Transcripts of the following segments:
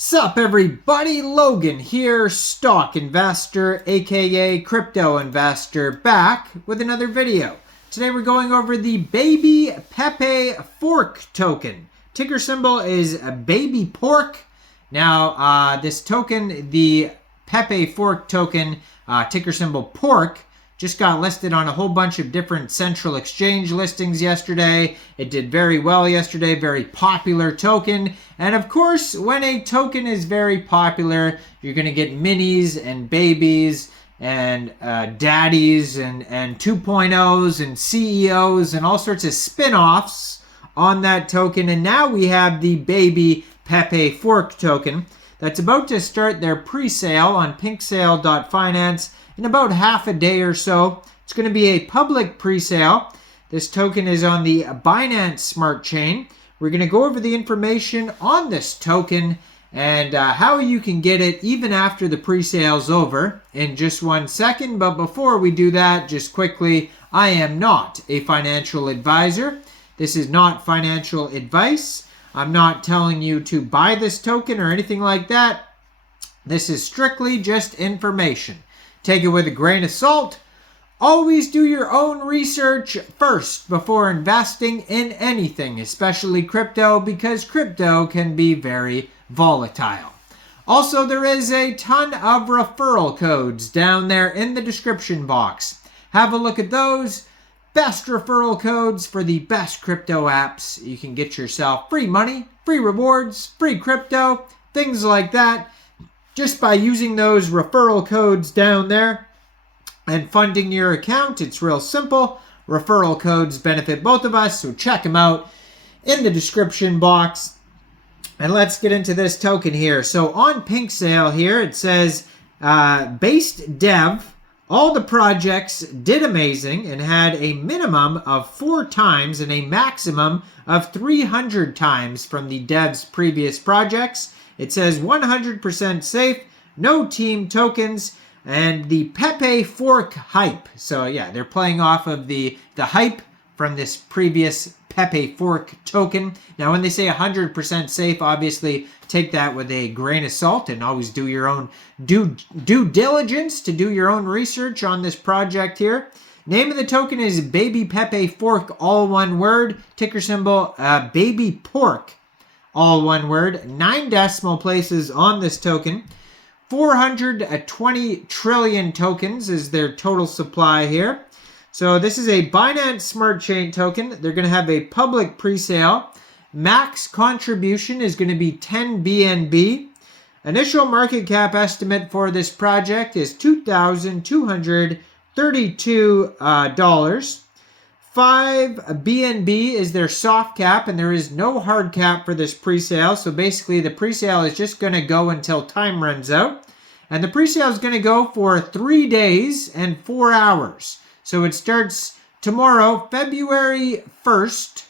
Sup everybody, Logan here, stock investor aka crypto investor, back with another video. Today we're going over the BabyPepeFork token. Ticker symbol is BabyPork. Now this token, the PepeFork token, ticker symbol pork, just got listed on a whole bunch of different central exchange listings yesterday. It did very well yesterday, very popular token. And of course, when a token is very popular, you're gonna get minis and babies and daddies and 2.0s and CEOs and all sorts of spin-offs on that token. And now we have the BabyPepeFork token that's about to start their pre-sale on PINKSALE.finance in about half a day or so. It's going to be a public pre-sale. This token is on the Binance Smart Chain. We're going to go over the information on this token and how you can get it even after the pre-sale's over in just 1 second. But before we do that, just quickly, I am not a financial advisor. This is not financial advice. I'm not telling you to buy this token or anything like that. This is strictly just information. Take it with a grain of salt. Always do your own research first before investing in anything, especially crypto, because crypto can be very volatile. Also, there is a ton of referral codes down there in the description box. Have a look at those. Best referral codes for the best crypto apps. You can get yourself free money, free rewards, free crypto, things like that, just by using those referral codes down there and funding your account. It's real simple. Referral codes benefit both of us, so check them out in the description box. And let's get into this token here. So on PINKSALE here, it says based dev, all the projects did amazing and had a minimum of 4 times and a maximum of 300 times from the dev's previous projects. It says 100% safe, no team tokens, and the PepeFork hype. So yeah, they're playing off of the hype from this previous PepeFork token. Now when they say 100% safe, obviously take that with a grain of salt and always do your own due diligence to do your own research on this project here. Name of the token is BabyPepeFork, all one word. Ticker symbol BabyPork, all one word. 9 decimal places on this token. 420 trillion tokens is their total supply here. So this is a Binance Smart Chain token. They're going to have a public pre-sale. Max contribution is going to be 10 BNB. Initial market cap estimate for this project is $2,232. 5 BNB is their soft cap, and there is no hard cap for this pre-sale. So basically the pre-sale is just going to go until time runs out. And the pre-sale is going to go for 3 days and 4 hours. So it starts tomorrow, February 1st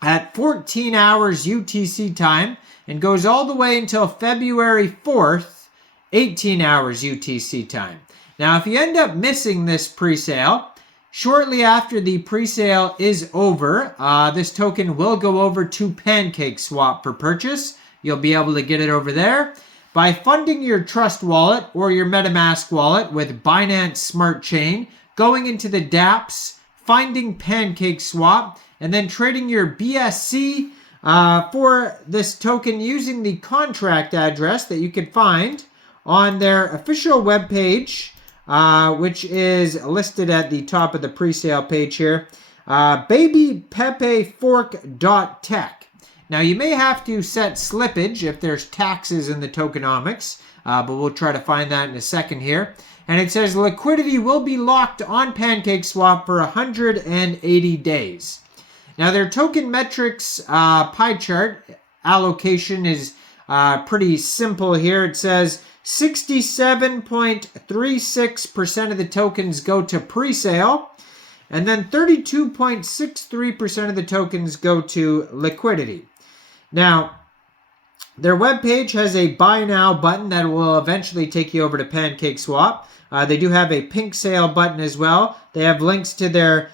at 14 hours UTC time and goes all the way until February 4th, 18 hours UTC time. Now, if you end up missing this pre-sale, shortly after the pre-sale is over, this token will go over to PancakeSwap for purchase. You'll be able to get it over there by funding your Trust wallet or your MetaMask wallet with Binance Smart Chain, going into the dApps, finding PancakeSwap, and then trading your BSC for this token using the contract address that you can find on their official webpage, which is listed at the top of the pre-sale page here, BabyPepeFork.tech. Now, you may have to set slippage if there's taxes in the tokenomics, but we'll try to find that in a second here. And it says liquidity will be locked on PancakeSwap for 180 days. Now, their token metrics pie chart allocation is pretty simple here. It says 67.36% of the tokens go to pre-sale, and then 32.63% of the tokens go to liquidity. Now, their webpage has a buy now button that will eventually take you over to PancakeSwap. They do have a PINKSALE button as well. They have links to their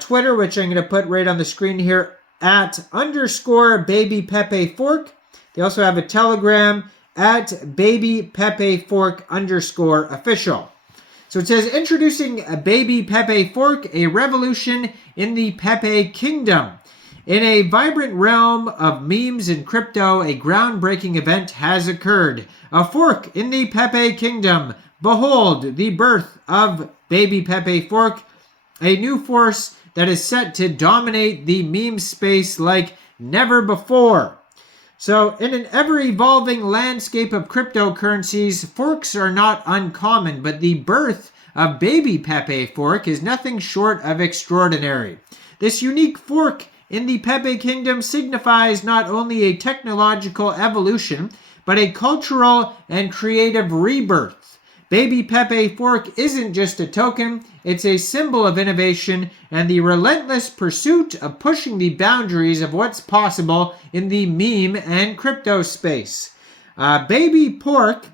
Twitter, which I'm going to put right on the screen here, @_BabyPepeFork. They also have a Telegram at BabyPepeFork_official. So it says, introducing a BabyPepeFork, a revolution in the Pepe kingdom. In a vibrant realm of memes and crypto, a groundbreaking event has occurred. A fork in the Pepe kingdom. Behold the birth of BabyPepeFork, a new force that is set to dominate the meme space like never before. So, in an ever-evolving landscape of cryptocurrencies, forks are not uncommon, but the birth of BabyPepeFork is nothing short of extraordinary. This unique fork in the Pepe kingdom signifies not only a technological evolution, but a cultural and creative rebirth. BabyPepeFork isn't just a token, it's a symbol of innovation and the relentless pursuit of pushing the boundaries of what's possible in the meme and crypto space. BabyPork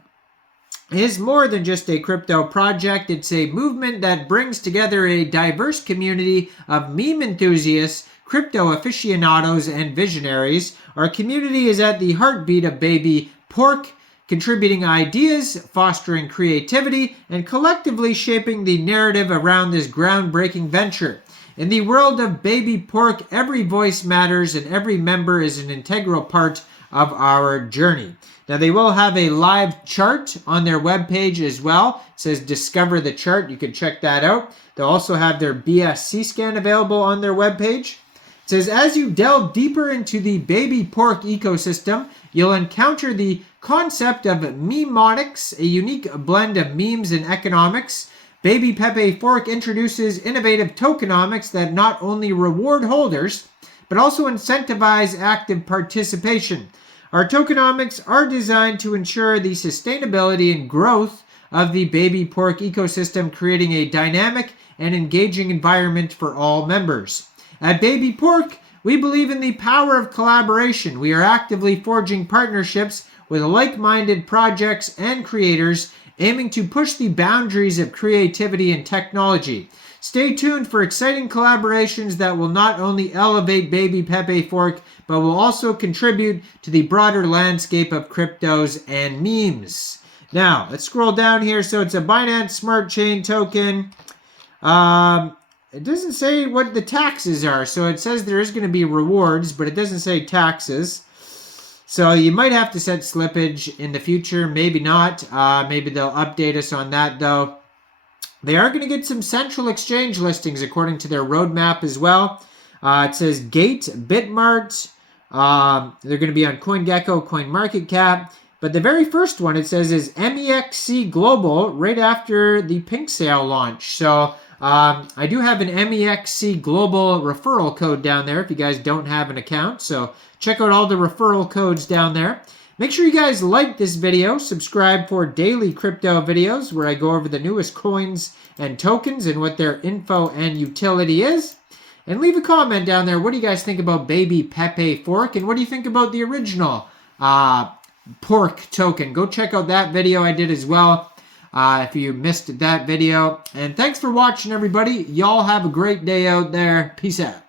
is more than just a crypto project. It's a movement that brings together a diverse community of meme enthusiasts, crypto aficionados, and visionaries. Our community is at the heartbeat of BabyPork, contributing ideas, fostering creativity, and collectively shaping the narrative around this groundbreaking venture. In the world of BabyPork, every voice matters and every member is an integral part of our journey. Now, they will have a live chart on their webpage as well. It says Discover the Chart. You can check that out. They'll also have their BSC scan available on their webpage. It says, as you delve deeper into the BabyPork ecosystem, you'll encounter the concept of memeotics, a unique blend of memes and economics. BabyPepeFork introduces innovative tokenomics that not only reward holders, but also incentivize active participation. Our tokenomics are designed to ensure the sustainability and growth of the BabyPork ecosystem, creating a dynamic and engaging environment for all members. At BabyPork, we believe in the power of collaboration. We are actively forging partnerships with like-minded projects and creators, aiming to push the boundaries of creativity and technology. Stay tuned for exciting collaborations that will not only elevate BabyPepeFork, but will also contribute to the broader landscape of cryptos and memes. Now, let's scroll down here. So it's a Binance Smart Chain token. It doesn't say what the taxes are. So it says there is going to be rewards, but it doesn't say taxes. So you might have to set slippage in the future. Maybe not. Maybe they'll update us on that, though. They are going to get some central exchange listings according to their roadmap as well. It says Gate, Bitmart. They're going to be on CoinGecko, CoinMarketCap. But the very first one, it says, is MEXC Global right after the PINKSALE launch. So I do have an MEXC Global referral code down there if you guys don't have an account. So check out all the referral codes down there. Make sure you guys like this video, subscribe for daily crypto videos where I go over the newest coins and tokens and what their info and utility is. And leave a comment down there. What do you guys think about BabyPepeFork? And what do you think about the original Pork token? Go check out that video I did as well if you missed that video. And thanks for watching, everybody. Y'all have a great day out there. Peace out.